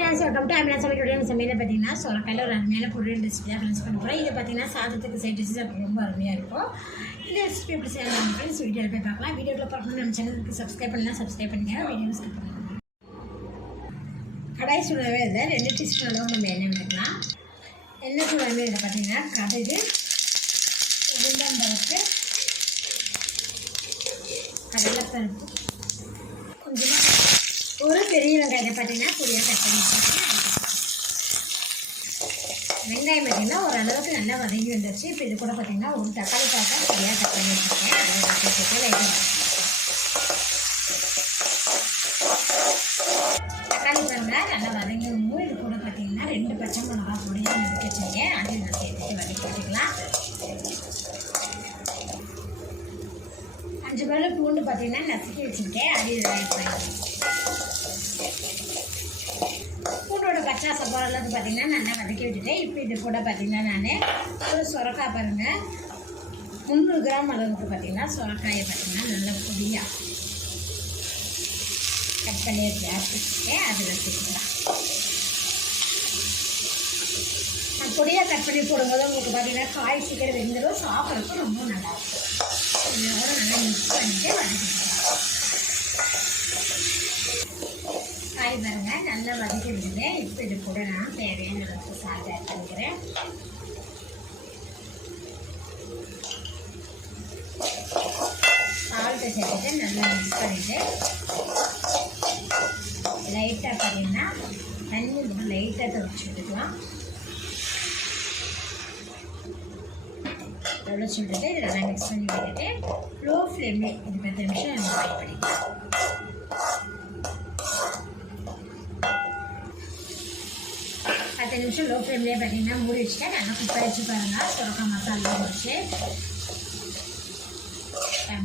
Friends welcome to Amila சமையல். சமையல் பார்த்தீங்கன்னா சொரக்காயில் ஒரு அருமையான பொருள் ரெசிபி தான் ஃப்ரெண்ட்ஸ் பண்ண போகிறோம். இது பார்த்தீங்கன்னா சாதத்துக்கு சைட் டிஷ்ஷஸ் ரொம்ப அருமையாக இருக்கும். இந்த ரெசிபி எப்படி செய்யலாம் ஃப்ரெண்ட்ஸ் வீடியோவில் போய் பார்க்கலாம். வீடியோவில் பார்க்கணும் நம்ம சேனலுக்கு சப்ஸ்கிரைப் பண்ணலாம், சப்ஸ்கிரைப் பண்ணிங்க. வீடியோ ஸ்கிப் பண்ணலாம். கடாய் சூடாகவே இல்லை 2 டீஸ்பூன் அளவு நம்ம எண்ணெய் விட்டுக்கலாம். எண்ணெய் சூடாகவே இதில் பார்த்தீங்கன்னா கடுகு, உளுந்தம்பருப்பு, கடலைப்பருப்பு, கொஞ்சமாக ஒரு பெரிய வெங்காயத்தை பார்த்தீங்கன்னா பொடியாக கட் பண்ணி வச்சுருக்கேன். வெங்காயம் பார்த்தீங்கன்னா ஓரளவுக்கு நல்லா வதங்கி வந்துடுச்சு. இப்போ இது கூட பார்த்தீங்கன்னா ஒரு தக்காளி பழத்தை பொடியாக கட் பண்ணி வச்சுருக்கேன். அதை தக்காளி பழங்க நல்லா வதங்கி வரும்போது இது கூட பார்த்தீங்கன்னா 2 பச்சை மிளகா பொடியாக நறுக்கி வச்சுருக்கேன். அதையும் நான் சேர்த்துட்டு வதக்கி வச்சுக்கலாம். 5 பல்லு பூண்டு பார்த்தீங்கன்னா நசுக்கி வச்சுருக்கேன். அதையும் ஆட் பண்ணிக்கலாம். பூண்டோட பச்சாசை போகிற அளவுக்கு பார்த்தீங்கன்னா நல்லா வதக்கி விட்டுட்டேன். இப்போ இது கூட பார்த்தீங்கன்னா நான் ஒரு சொரக்காய் பாருங்கள் 300 கிராம் அளவுக்கு பார்த்தீங்கன்னா சொரக்காயை பார்த்தீங்கன்னா நல்லா பொடியாக கட் பண்ணி வச்சுருக்கேன். அதில் வச்சுக்கலாம். நான் பொடியாக கட் பண்ணி போடும்போது உங்களுக்கு பார்த்தீங்கன்னா காய் சீக்கிரம் வெந்துடும், சாப்பிட்றதுக்கு ரொம்ப நல்லாயிருக்கும். இதோட நல்லா மிக்ஸ் பண்ணிட்டு வதக்கிக்கலாம். காய் பாருங்க நல்லா வதக்கி விடுவேன். இப்போ இது கூட நான் தேவையான அளவுக்கு சால்ட் ஆட் பண்ணிக்கிறேன். சால்ட்டை சேர்த்துட்டு நல்லா மிக்ஸ் பண்ணிவிட்டு லைட்டாக பார்த்தீங்கன்னா தண்ணி லைட்டாக துவைச்சி விட்டுக்கலாம். துவைச்சி விட்டுட்டு இதை நல்லா மிக்ஸ் பண்ணி விட்டுட்டு லோ ஃப்ளேம்லேயே இது 10 நிமிஷம் நம்ம ஃப்ரை பண்ணிக்கலாம். 10 நிமிஷம் லோ ஃப்ளேம்லேயே பார்த்தீங்கன்னா மூடி வச்சுட்டேன். நல்லா குக் ஆகிடுச்சு பாருங்கள். சொரக்காய் மசாலா வச்சு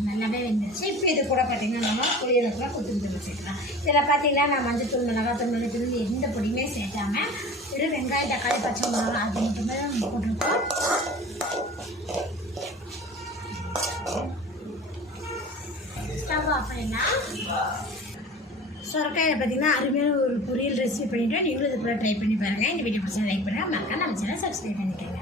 நல்லாவே வெந்துருச்சு. இப்போ இது கூட பார்த்தீங்கன்னா நம்ம புளியெல்லாம் கொத்தமல்லி வச்சுக்கலாம். இதில் பார்த்தீங்கன்னா நான் மஞ்சத்தூள், மிளகாத்தூள், மல்லித்தூள் எந்த பொடியுமே சேர்த்தாமல் வெறும் வெங்காயம், தக்காளி, பச்சை மிளகா அது மட்டுமே நம்ம போட்டிருக்கோம். ஸ்டவ் ஆஃப் பண்ணிடலாம். சொரக்காயில் பார்த்தீங்கன்னா அருமையான ஒரு பொரியல் ரெசிபி பண்ணிவிட்டு நீங்களும் இது கூட ட்ரை பண்ணி பாருங்கள். இந்த வீடியோ பிடிச்சா லைக் பண்ணுங்கள், மறக்காம நம்ம சேனல் சப்ஸ்கிரைப் பண்ணிக்கோங்க.